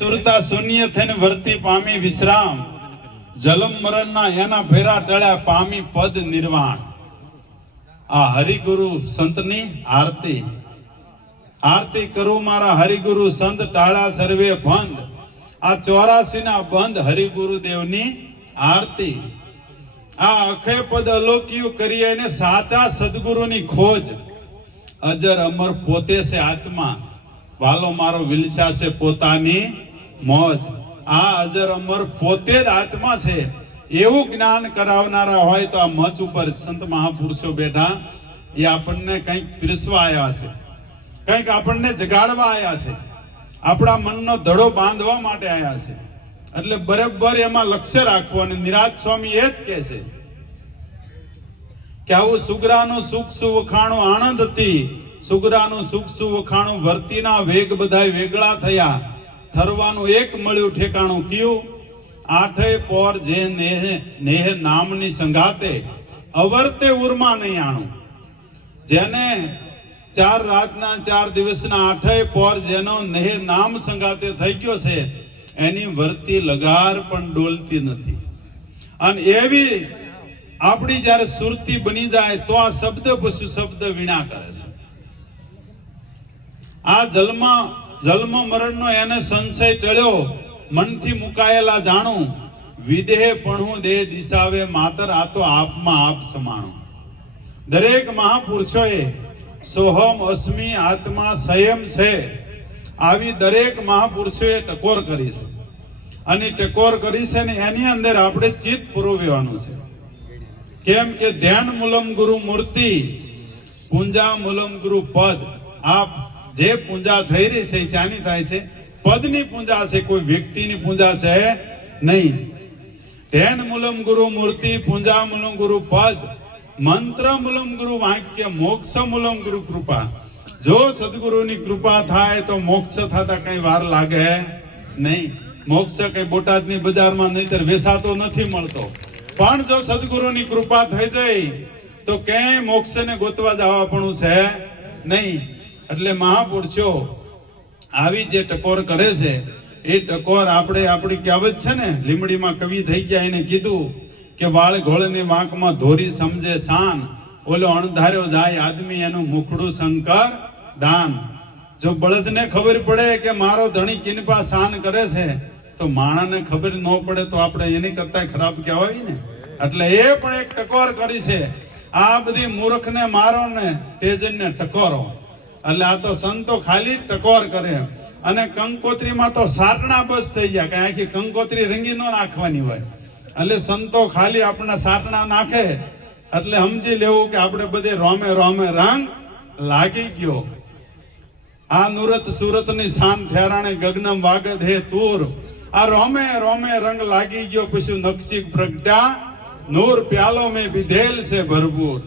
સુરતા શૂન્ય થઈને વર્તી પામી વિશ્રામ, જલમ મરણના એના ફેરા ટળ્યા પામી પદ નિર્વાણ. આ હરિગુરુ સંતની આરતી. આરતી કરું મારા હરિગુરુ સંત ટાળા સર્વે બંધ. આ 84 ના બંધ હરિગુરુ દેવની આરતી. આ અખે પદ અલોક્યું કરીએ ને સાચા સદગુરુની ખોજ. અજર અમર પોતે છે આત્મા, વાલો મારો વિલસા છે પોતાની મોજ. આ અજર અમર પોતે જ આત્મા છે એવું જ્ઞાન કરાવનારા હોય તો આ મંચ ઉપર સંત મહાપુરુષો બેઠા એ આપણને કંઈક પીરસવા આવ્યા છે, કંઈક આપણને જગાડવા આવ્યા છે, આપણા મનનો ધડો બાંધવા માટે આવ્યા છે. એટલે બરાબર એમાં લક્ષ્ય રાખવું. અને નિરાજ સ્વામી એ જ કહે છે કે આવું સુગરાનું સુખ સુવખાણું આનંદ હતી, સુગરાનું સુખ સુવખાણું વર્તીના વેગ બધાય વેગળા થયા, થરવાનું એક મળ્યું ઠેકાણું કયું. આઠે પોર જે નેહ નામની સંગાતે, અવરતે ઉર્મા નહીં આણું. જેને 4 રાતના 4 દિવસના 8 પોર જેનો નેહ નામ સંગાતે થઈ ગયો છે એની વર્તી લગાર પણ ડોલતી નથી. અને એવી આપણી જ્યારે સુરતી બની જાય તો આ શબ્દ પશુ શબ્દ વીણા કરે છે. આ જન્મ મરણનો એને સંશય ટળ્યો, મનથી મુકાયેલા જાણું. વિદેહ પણ દેહ દિશાવે માતર, આ તો આપમાં આપ સમાણું. દરેક મહાપુરુષોએ સોહમ અસ્મિ આત્મા સંયમ છે આવી દરેક મહાપુરુષોએ ટકોર કરી છે. અને ટકોર કરી છે ને એની અંદર આપણે ચિત્ત પુરવવાનું છે. કેમ કે ધ્યાન મૂલમ ગુરુ મૂર્તિ, પૂંજા મૂલમ ગુરુ પદ. આ જે પૂંજા થઈ રહી છે શાની થાય છે? પદની પૂંજા છે, કોઈ વ્યક્તિની પૂંજા છે નહીં. ધ્યાન મૂલમ ગુરુ મૂર્તિ, પૂંજા મૂલમ ગુરુ પદ, મંત્ર મૂલમ ગુરુ વાક્ય, મોક્ષ મૂલમ ગુરુ કૃપા. જો સદગુરુની કૃપા થાય તો મોક્ષ થતા કઈ વાર લાગે નહીં. મોક્ષ કઈ બોટાદની બજારમાં નહીતર વેસાતો નથી મળતો. પણ જો સદગુરુની કૃપા થઈ જાય તો ક્યાંય મોક્ષને ગોતવા જવા પણ છે નહીં. એટલે મહાપુરુષો આવી જે ટકોર કરે છે એ ટકોર આપણે આપણી કહેવત છે ને, લીમડીમાં કવિ થઈ ગયા એને કીધું કે વાળ ઘોળની વાંકમાં ધોરી સમજે શાન, ઓલો અણધાર્યો જાય આદમી એનું મુખડું શંકર દાન. જો બળદને ખબર પડે કે મારો ધણી કિનપા શાન કરે છે તો માણાને ખબર ન પડે તો આપણે એની કરતા ખરાબ કહેવાય ને. એટલે એ પણ એક ટકોર કરી છે. આ બધી મૂર્ખને મારો ને તેજનને ટકોરો. એટલે આ તો સંતો ખાલી ટકોર કરે. અને કંકોત્રીમાં તો સાટણા બસ થઈ ગયા, કે આખી કંકોત્રી રંગી ન નાખવાની હોય. એટલે સંતો ખાલી આપણા સાટણા નાખે એટલે સમજી લેવું કે આપણે બધે રોમે રોમે રંગ લાગી ગયો. આ નુરત સુરતની શાન ઠેરાણે ગગનમ વાગદ હે તૂર. આ રોમે રોમે રંગ લાગી ગયો. પછી નક્ષી પ્રગટા નૂર, પ્યાલો મેં વિધેલ છે ભરપૂર.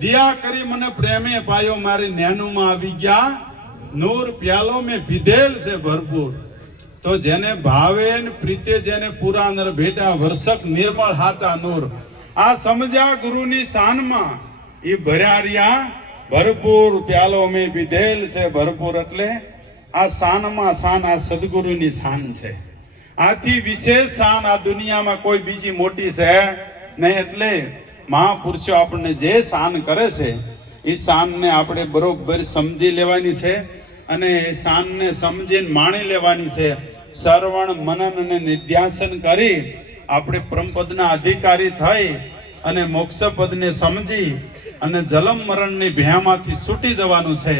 દિયા કરી મને પ્રેમે પાયો, મારી નેનુમાં આવી ગયા નૂર, પ્યાલો મેં વિધેલ છે ભરપૂર. તો જેને ભાવે ને પ્રીતે જેને પૂરા નર ભેટા, વર્ષક નિર્મળ હાચા નૂર. આ સમજ્યા ગુરુની શાનમાં એ ભર્યા રહ્યા ભરપૂર, પ્યાલો મેં વિધેલ છે ભરપૂર. એટલે આ શાનમાં શાન આ સદગુરુની શાન છે. આથી વિશેષ શાન આ દુનિયામાં કોઈ બીજી મોટી છે નહીં. એટલે મહાપુરુષો આપણને જે શાન કરે છે એ શાનને આપણે બરોબર સમજી લેવાની છે અને એ શાનને સમજીને માણી લેવાની છે. શ્રવણ મનન અને નિધ્યાસન કરી આપણે પરમપદના અધિકારી થઈ અને મોક્ષ પદને સમજી અને જલમ મરણની ભ્યામાંથી છૂટી જવાનું છે.